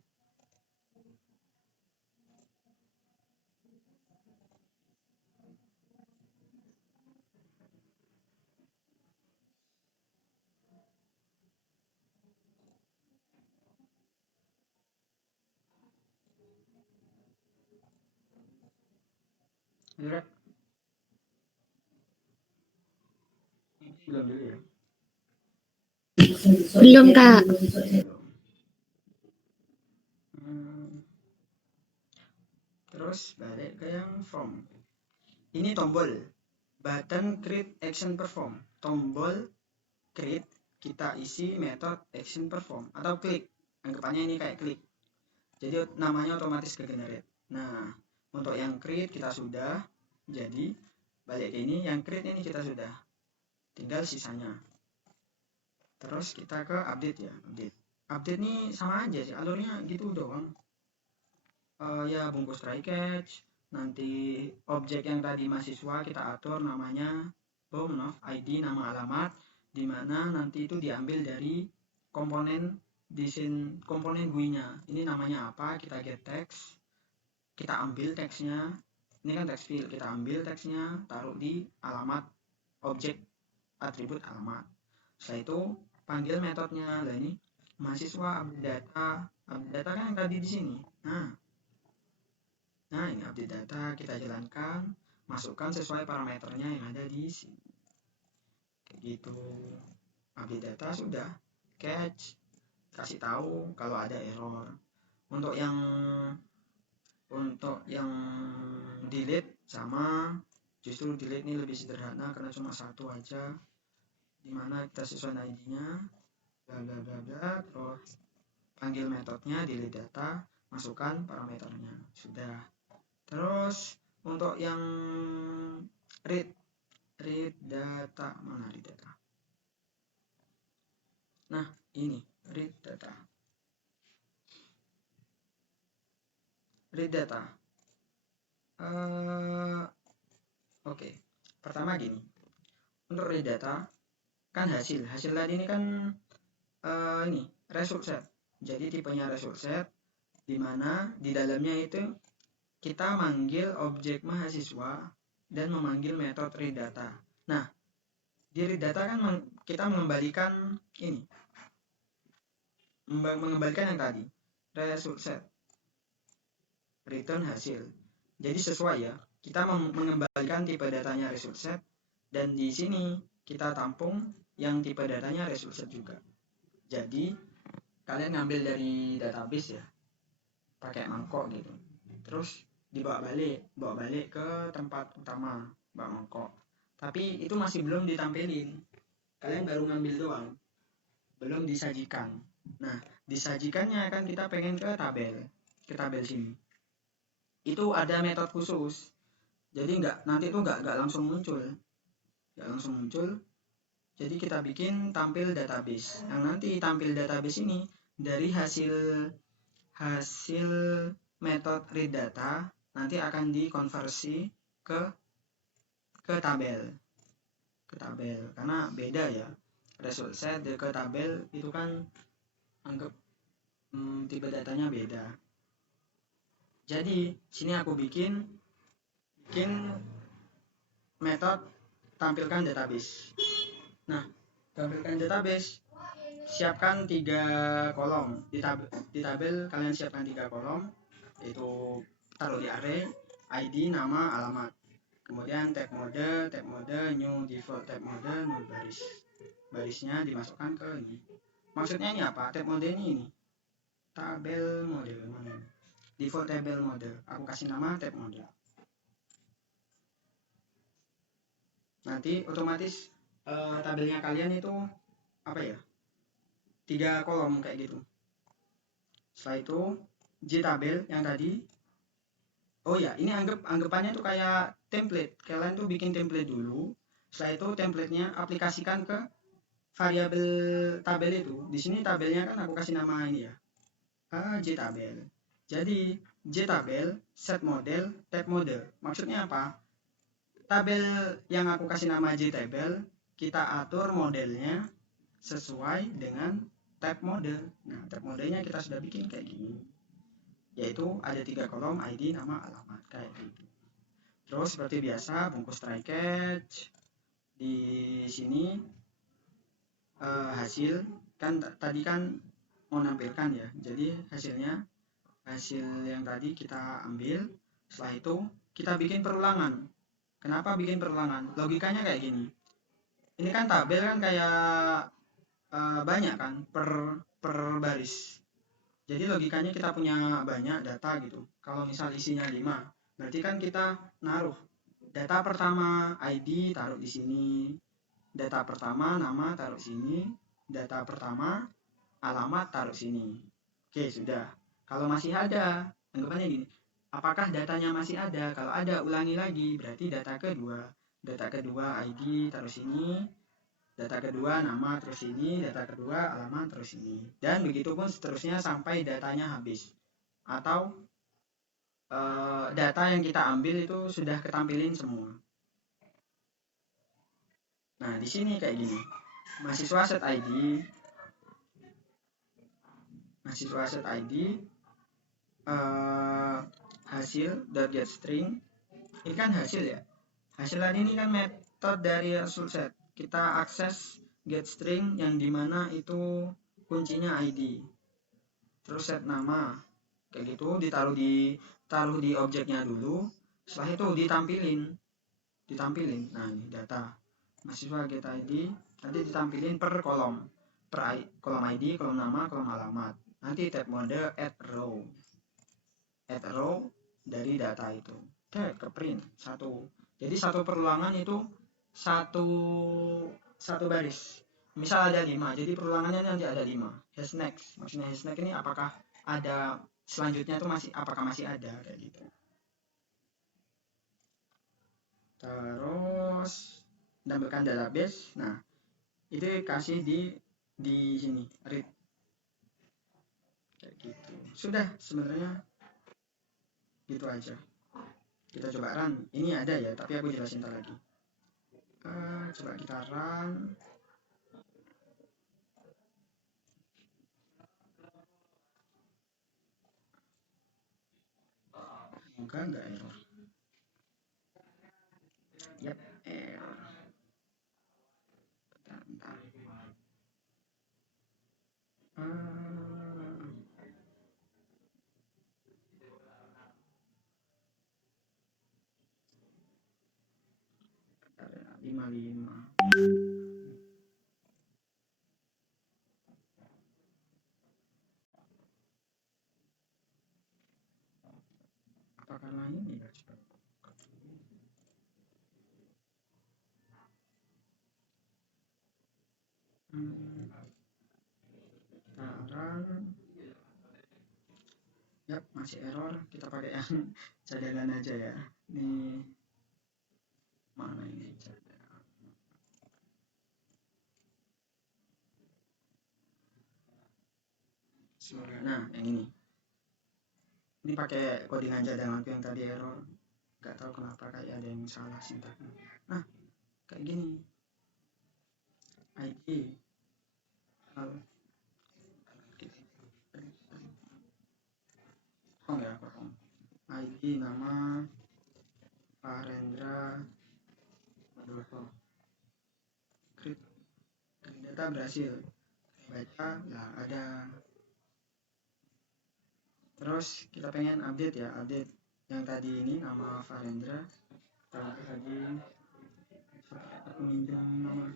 Belum dulu ya? Belum, Kak. Terus balik ke yang form. Ini tombol button create action perform. Tombol create kita isi method action perform atau klik. Anggapannya ini kayak klik. Jadi namanya otomatis ke generate. Nah, untuk yang create kita sudah. Jadi balik ke ini yang create ini kita sudah. Tinggal sisanya. Terus kita ke update ya, update nih sama aja sih alurnya gitu doang. Ya bungkus try catch, nanti objek yang tadi mahasiswa kita atur namanya ID nama alamat, dimana nanti itu diambil dari komponen desain komponen GUI nya. Ini namanya apa, kita get text, kita ambil teksnya, ini kan teks field, kita ambil teksnya, taruh di alamat objek atribut alamat. Setelah itu panggil metodenya. Lah ini mahasiswa update data kan yang tadi di sini. Nah ini update data, kita jalankan, masukkan sesuai parameternya yang ada di sini. Kayak gitu. Update data sudah, catch, kasih tahu kalau ada error. Untuk yang delete sama, justru delete ini lebih sederhana karena cuma satu aja, dimana kita sesuaikan ID-nya, bla bla bla bla, terus panggil metodenya, delete data, masukkan parameternya, sudah. Terus untuk yang read data, mana read data? Nah ini read data. Oke. Pertama gini, untuk read data kan hasil tadi ini kan ini result set. Jadi tipenya result set, dimana di dalamnya itu kita manggil objek mahasiswa dan memanggil metode read data. Nah di read data kan kita mengembalikan ini, mengembalikan yang tadi result set, return hasil. Jadi sesuai ya, kita mengembalikan tipe datanya result set, dan di sini kita tampung yang tipe datanya result set juga. Jadi kalian ngambil dari database ya, pakai mangkok gitu, terus dibawa balik ke tempat utama, bawa mangkok. Tapi itu masih belum ditampilin, kalian baru ngambil doang, belum disajikan. Nah disajikannya kan kita pengen ke tabel sini. Itu ada metode khusus, jadi nanti itu nggak langsung muncul, jadi kita bikin tampil database. Yang nanti tampil database ini dari hasil metode read data nanti akan dikonversi ke tabel, karena beda ya, result set ke tabel itu kan anggap tipe datanya beda. Jadi sini aku bikin metode tampilkan database. Nah tampilkan database, siapkan 3 kolom di tabel kalian siapkan 3 kolom, yaitu taruh di array, ID, nama, alamat, kemudian tab mode, new default tab mode, null barisnya dimasukkan ke ini. Maksudnya ini apa? Tab mode ini tabel mode, mana? Default tabel mode, aku kasih nama tab mode. Nanti otomatis tabelnya kalian itu apa ya, 3 kolom kayak gitu. Setelah itu jtabel yang tadi, oh ya ini anggapannya tuh kayak template, kalian tuh bikin template dulu. Setelah itu templatenya aplikasikan ke variabel tabel itu. Di sini tabelnya kan aku kasih nama ini ya, jtabel. Jadi jtabel set model tab mode, maksudnya apa? Tabel yang aku kasih nama jtabel, kita atur modelnya sesuai dengan tab mode. Nah tab modenya kita sudah bikin kayak gini, yaitu ada 3 kolom, ID, nama, alamat, kayak gitu. Terus seperti biasa bungkus try catch. Di sini hasil kan tadi kan mau nampilkan ya, jadi hasil yang tadi kita ambil. Setelah itu kita bikin perulangan. Kenapa bikin perulangan? Logikanya kayak gini, ini kan tabel kan kayak banyak kan per baris. Jadi logikanya kita punya banyak data gitu. Kalau misal isinya 5, berarti kan kita naruh data pertama ID taruh di sini, data pertama nama taruh sini, data pertama alamat taruh sini. Oke sudah. Kalau masih ada, anggapannya gini, apakah datanya masih ada? Kalau ada, ulangi lagi, berarti data kedua ID taruh sini, data kedua nama terus ini, data kedua alamat terus ini, dan begitu pun seterusnya sampai datanya habis atau data yang kita ambil itu sudah ketampilin semua. Nah di sini kayak gini, mahasiswa set ID, hasil hasil get string. Ini kan hasil ya. Hasil tadi ini kan metode dari result set. Kita akses get string yang dimana itu kuncinya ID. Terus set nama. Kayak gitu ditaruh di objeknya dulu. Setelah itu ditampilin. Nah, ini data mahasiswa get ID nanti ditampilin per kolom. Kolom ID, kolom nama, kolom alamat. Nanti tab mode add row dari data itu. Oke, ke print satu. Jadi satu perulangan itu satu baris. Misal ada 5, jadi perulangannya nanti ada 5. Has next, maksudnya has next ini apakah ada selanjutnya itu apakah masih ada kayak gitu. Terus tampilkan database. Nah, itu kasih di sini read kayak gitu. Sudah, sebenarnya gitu aja. Kita coba run. Ini ada ya, tapi aku jelasin lagi. Coba kita run. Semoga nggak error. Yap, error. Bentar. Ada 55. Apa karena ini ya? Run. Yap, masih error. Kita pakai yang cadangan aja ya. Ini mana ini cadangan? Semoga. Nah, yang ini. Ini pakai codingan cadanganku yang tadi error. Gak tahu kenapa kayak ada yang salah sintaknya. Nah, kayak gini. ID. Kok ya, kok. ID nama Farendra Adolfo. Create data berhasil. Baca, ya ada. Terus kita pengen update ya, update yang tadi ini nama Farendra. Kita tadi meminjam nama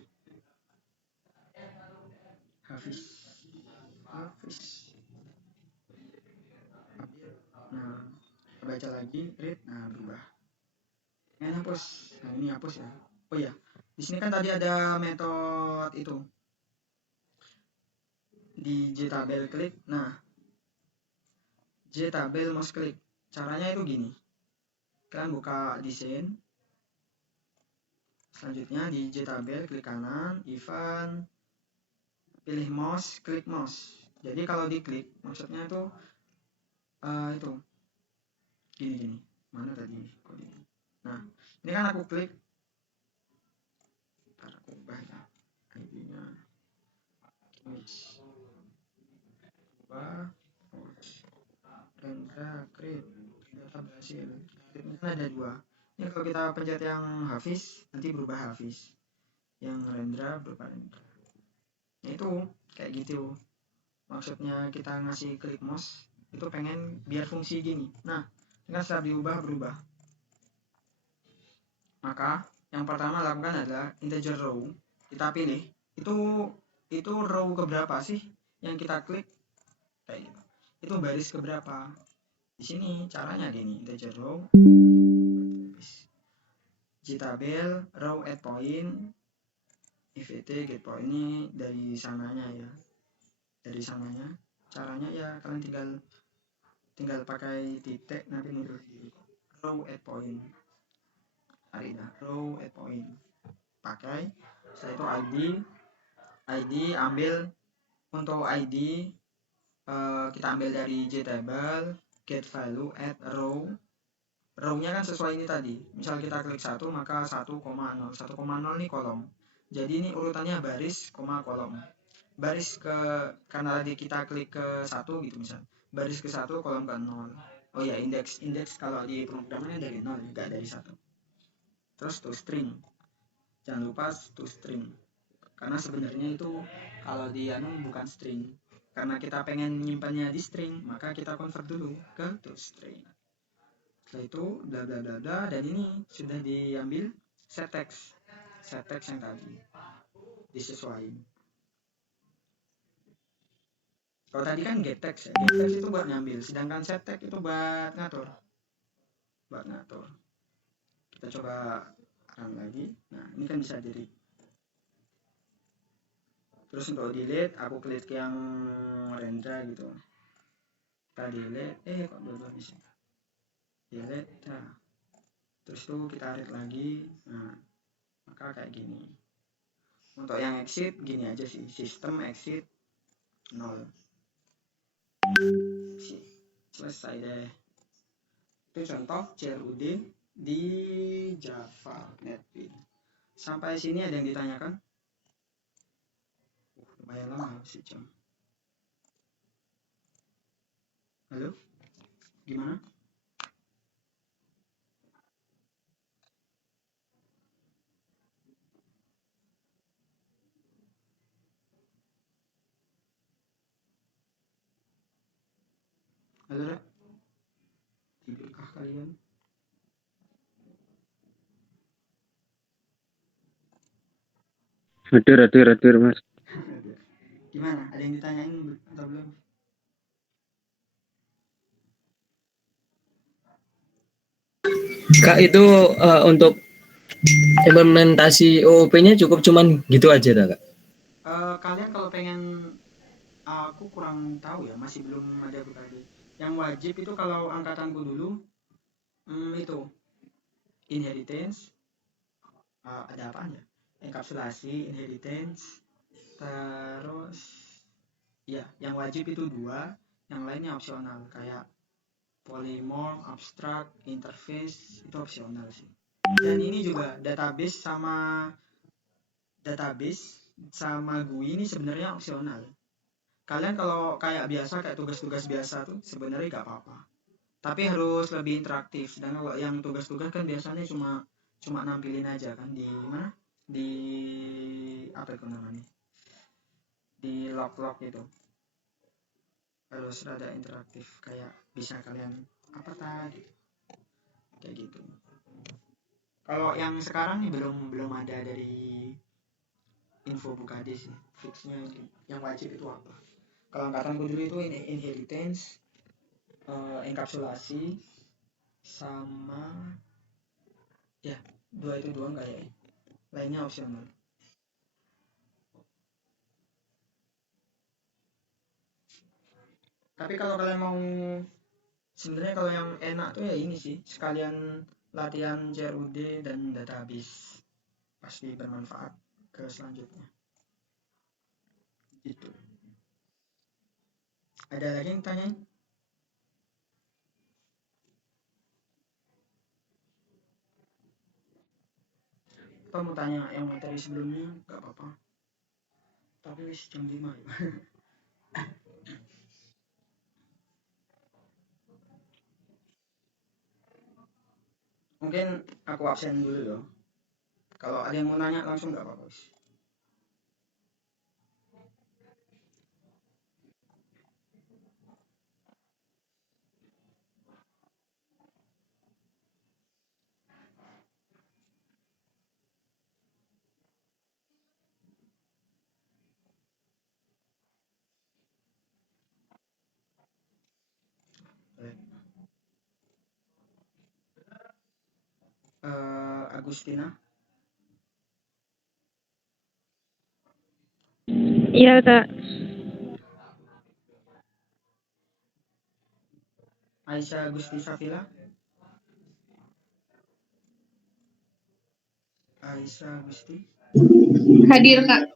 Hafiz. Nah, baca lagi, read, nah berubah. Ini hapus. Nah, ini hapus ya. Oh iya, di sini kan tadi ada metode itu di jtabel klik. Nah, jtabel mouse klik. Caranya itu gini. Kalian buka desain. Selanjutnya di jtabel klik kanan, event, pilih mouse, klik mouse. Jadi kalau diklik, maksudnya itu gini. Mana tadi? Nah, ini kan aku klik. Ntar aku ubah ya. ID-nya. Ubah. Rendra create. Data berhasil. Ini kan ada 2. Ini kalau kita pencet yang Hafiz, nanti berubah Hafiz. Yang Rendra berubah Rendra. Nah, itu kayak gitu. Maksudnya kita ngasih klik mouse, itu pengen biar fungsi gini. Nah, dengan setelah diubah berubah. Maka yang pertama lakukan adalah integer row. Kita pilih itu row keberapa sih yang kita klik kayak gitu. Itu baris keberapa. Di sini caranya gini, integer row jtabel row add point ivt get point ini dari sananya ya. Dari sananya. Caranya ya kalian tinggal pakai titik nanti muncul di row add point. Row add point pakai. Setelah itu ID ambil untuk ID kita ambil dari jtable get value add row. Row-nya kan sesuai ini tadi. Misal kita klik 1 maka 1,0. 1,0 ini kolom. Jadi ini urutannya baris, kolom. Baris karena tadi kita klik ke 1 gitu misal. Baris ke 1, kolom ke 0. Oh ya, indeks kalau di pemrograman dari 0, juga dari 1. Terus toString, jangan lupa toString, karena sebenarnya itu kalau di bukan string, karena kita pengen nyimpannya di string, maka kita convert dulu ke toString. Setelah itu bla bla bla bla, dan ini sudah diambil setText yang tadi disesuaikan. Kalau tadi kan getText ya, getText itu buat ngambil, sedangkan setText itu buat ngatur. Kita coba run lagi. Nah, ini kan bisa delete. Terus untuk delete, aku klik yang Rendra gitu. Kita delete, kok dua bisa. Delete, nah. Terus itu kita read lagi. Nah, maka kayak gini. Untuk yang exit, gini aja sih. System exit 0. Selesai deh. Itu contoh CRUD di Java NetBeans. Sampai sini ada yang ditanyakan? Lumayan lama sih jam. Halo? Gimana? Halo, Rek? Tidurkah kalian? Hadir mas. Gimana? Ada yang ditanyain atau belum? Kak itu untuk implementasi OOP-nya cuman gitu aja Kak? Kalian kalau pengen, aku kurang tahu ya, masih belum ada berkali. Yang wajib itu kalau angkatanku dulu, itu inheritance, ada apa ya? Enkapsulasi, inheritance, terus ya, yang wajib itu 2, yang lainnya opsional, kayak polymorph, abstract, interface, itu opsional sih. Dan ini juga database sama GUI ini sebenarnya opsional. Kalian kalau kayak biasa, kayak tugas-tugas biasa tuh sebenarnya gak apa-apa, tapi harus lebih interaktif. Dan kalau yang tugas-tugas kan biasanya cuma nampilin aja kan di mana, di apa itu namanya, di log-log itu. Harus rada interaktif, kayak bisa kalian apa tadi, kayak gitu. Kalau yang sekarang nih belum ada dari info Bukade sih, fixnya yang wajib itu apa. Kalau angkatanku dulu itu inheritance, enkapsulasi, sama ya, 2 itu doang kayaknya, lainnya opsional. Tapi kalau kalian mau, sebenarnya kalau yang enak tuh ya ini sih, sekalian latihan CRUD dan database, pasti bermanfaat ke selanjutnya gitu. Ada lagi yang tanyain? Atau mau tanya yang materi sebelumnya? Gak apa-apa, tapi wis jam 5 ya. Mungkin aku absen dulu ya. Kalau ada yang mau nanya langsung gak apa-apa. Agustina. Iya Kak. Aisyah Agusti Safila. Aisyah Agusti. Hadir Kak.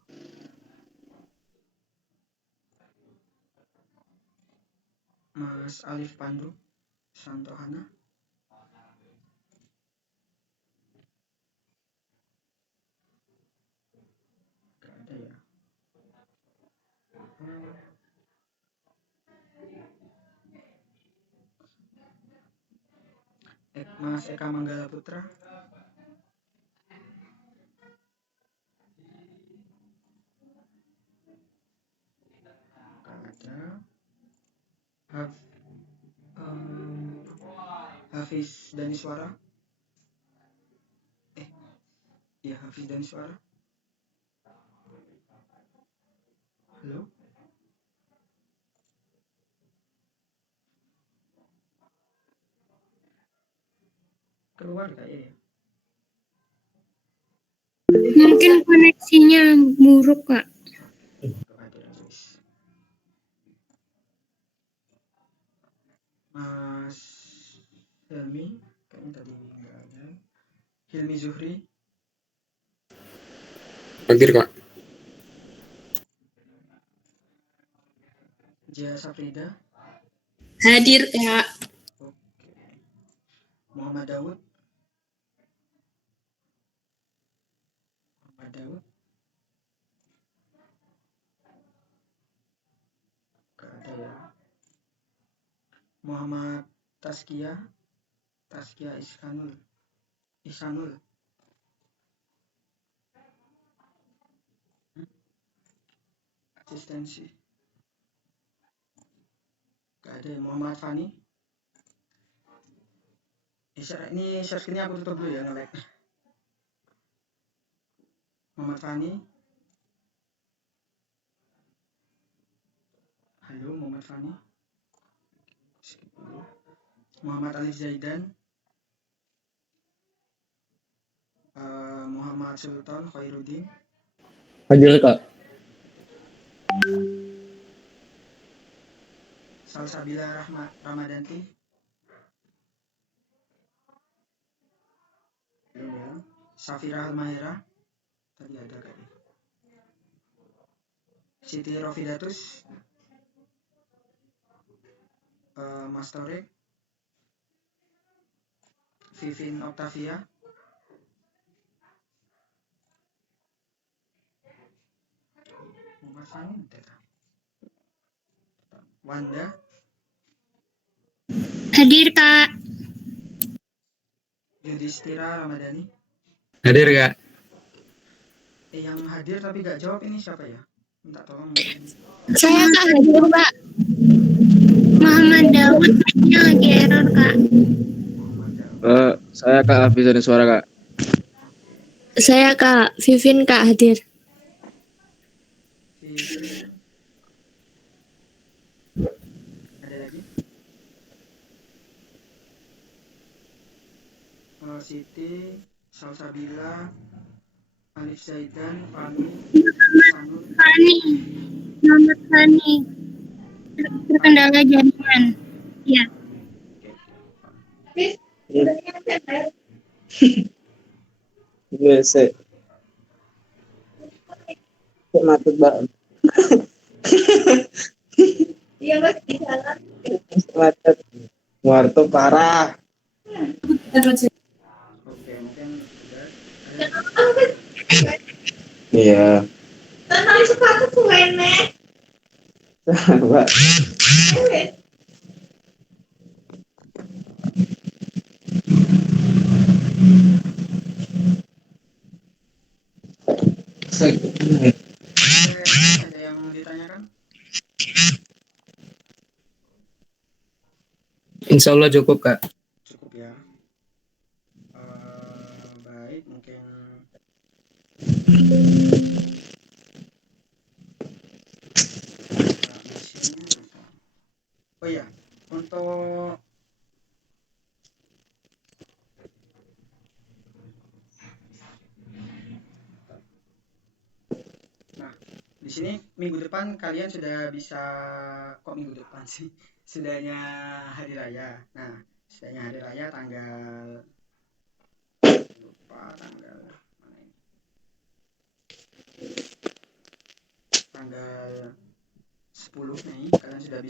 Mas Alif Pandu Santohana. Gak ada ya. Mas Eka Manggala Putra. Ada. Hafiz Daniswara. Iya, Hafiz Daniswara. Halo. Keluar gak ya? Mungkin koneksinya buruk, Kak. Ada guys. Mas Hilmi, kayaknya tadi nggak ada. Hilmi Zuhri. Hadir, Kak. Jaya Safrida. Hadir, Kak. Oke. Muhammad Daud. Muhammad Daud. Gak ada ya. Muhammad Taskia. Taskia Ihsanul. Asistensi. Gak ada ya. Muhammad Fani. Ini share screen-nya aku tutup dulu ya, nge-lag. Muhammad Fani. Halo Muhammad Fani. Muhammad Alif Zaidan. Muhammad Sultan Khairuddin. Hadir, Kak. Salsabila Ramadanti. Belum ya. Safira Almahera. Tadi ada kayaknya. Siti Rofidatus. Mas Torik. Vivin Octavia. Muhammad Fani. Wanda. Hadir, Kak. Yudhistira Ramadhani. Hadir, Kak. Yang hadir tapi gak jawab ini siapa ya? Minta tolong. Saya, Kak, hadir, Kak. Muhammad Daud, lagi error, Kak. Saya Kak Hafiz Daniswara, Kak. Saya, Kak. Vivin, Kak, hadir. Vivin. Ada lagi? Siti, Salsabila, Alif Zaidan, Fani, Sanul. Muhammad Fani. Terkendala jaringan. Ya. Biasa. Matut banget. Iya mas di jalan. Matut. Warto parah. Oke, mungkin sudah. Iya. Tanah sepatu tuh enek. Mbak. Ada yang ditanyakan? Insya Allah cukup, Kak. Cukup ya. Baik, mungkin oh ya, untuk di sini minggu depan kalian sudah bisa, kok minggu depan sih, sudahnya hari raya. Nah, sudahnya hari raya tanggal, lupa tanggal mana ini, tanggal 10 Mei kalian sudah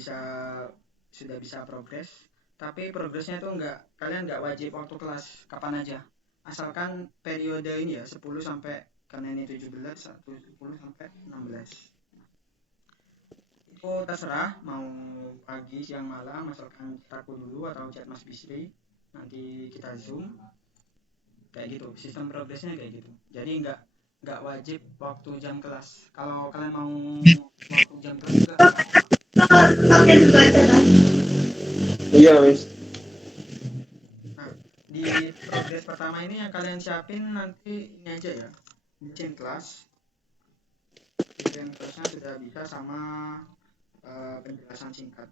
bisa progres. Tapi progresnya itu kalian nggak wajib waktu kelas kapan aja, asalkan periode ini ya 10 sampai, karena ini 17, 10 sampai 16. Itu terserah mau pagi, siang, malam, asalkan chat aku dulu atau chat Mas Bisri. nanti kita zoom kayak gitu, sistem progresnya kayak gitu. Jadi nggak wajib waktu jam kelas. Kalau kalian mau waktu jam kelas juga nggak apa-apa. Pakai juga aja lah. Iya, wis. Nah, di progres pertama ini yang kalian siapin nanti ini aja ya, desain kelas. Desain kelasnya sudah bisa sama penjelasan singkat.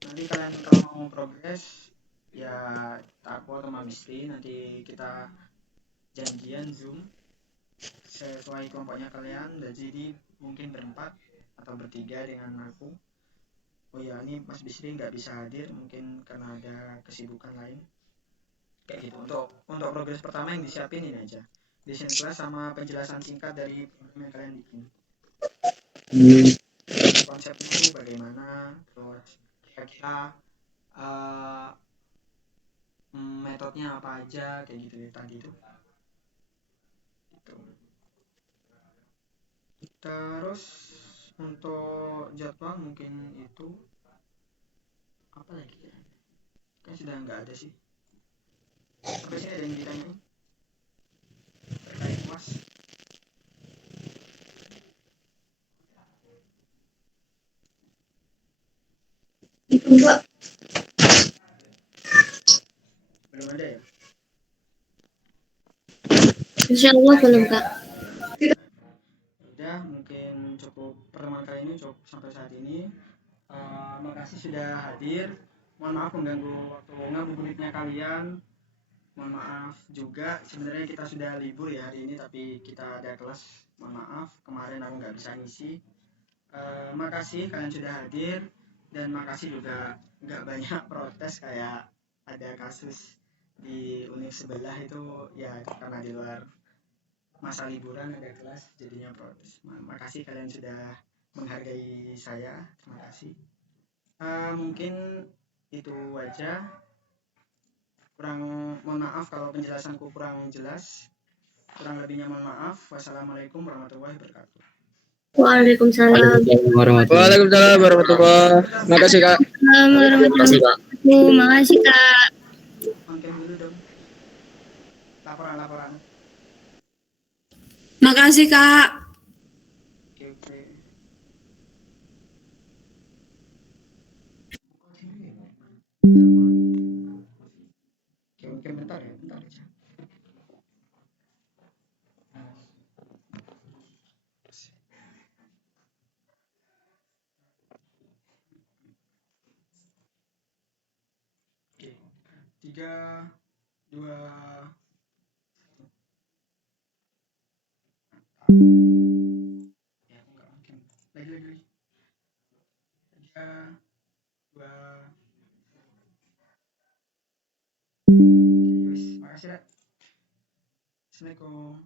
Nanti kalian kalau mau progres ya aku atau Mamisti nanti kita janjian zoom sesuai kelompoknya kalian. Jadi mungkin berempat atau bertiga dengan aku. Oh ya, ini Mas Bisri nggak bisa hadir mungkin karena ada kesibukan lain. Kayak gitu. Untuk progres pertama yang disiapin ini aja, desain kelas sama penjelasan singkat dari program yang kalian bikin. Konsepnya itu bagaimana, terus kira-kira metodenya apa aja kayak gitu ya tadi itu. Gitu. Terus untuk jadwal mungkin itu apa lagi ya? Kan sudah nggak ada sih. Sampai sini ada yang ditanyain terkait UAS. Itu Mbak. Belum ada ya? Insya Allah belum Kak. Udah, mungkin cukup pertemuan kali ini cukup sampai saat ini. Makasih sudah hadir. Mohon maaf mengganggu waktu ngabuburitnya kalian. Mohon maaf juga sebenarnya kita sudah libur ya hari ini tapi kita ada kelas. Mohon maaf kemarin aku nggak bisa ngisi. Makasih kalian sudah hadir dan makasih juga nggak banyak protes kayak ada kasus di univ sebelah itu ya karena di luar masa liburan ada kelas jadinya protes. Makasih kalian sudah menghargai saya. Terima kasih. Mungkin itu aja. Mohon maaf kalau penjelasanku kurang jelas. Kurang lebihnya mohon maaf. Wassalamualaikum warahmatullahi wabarakatuh. Waalaikumsalam Waalaikumsalam warahmatullahi. Makasih Kak. warahmatullahi wabarakatuh. Makasih Kak. On cam dulu dong. Laporan. Makasih Kak. Oke. Oke, bentar aja. Oke, 3, 2, ya aku nggak mungkin. Lagi. 3, 2. Oke, wis, makasih ya. Assalamualaikum.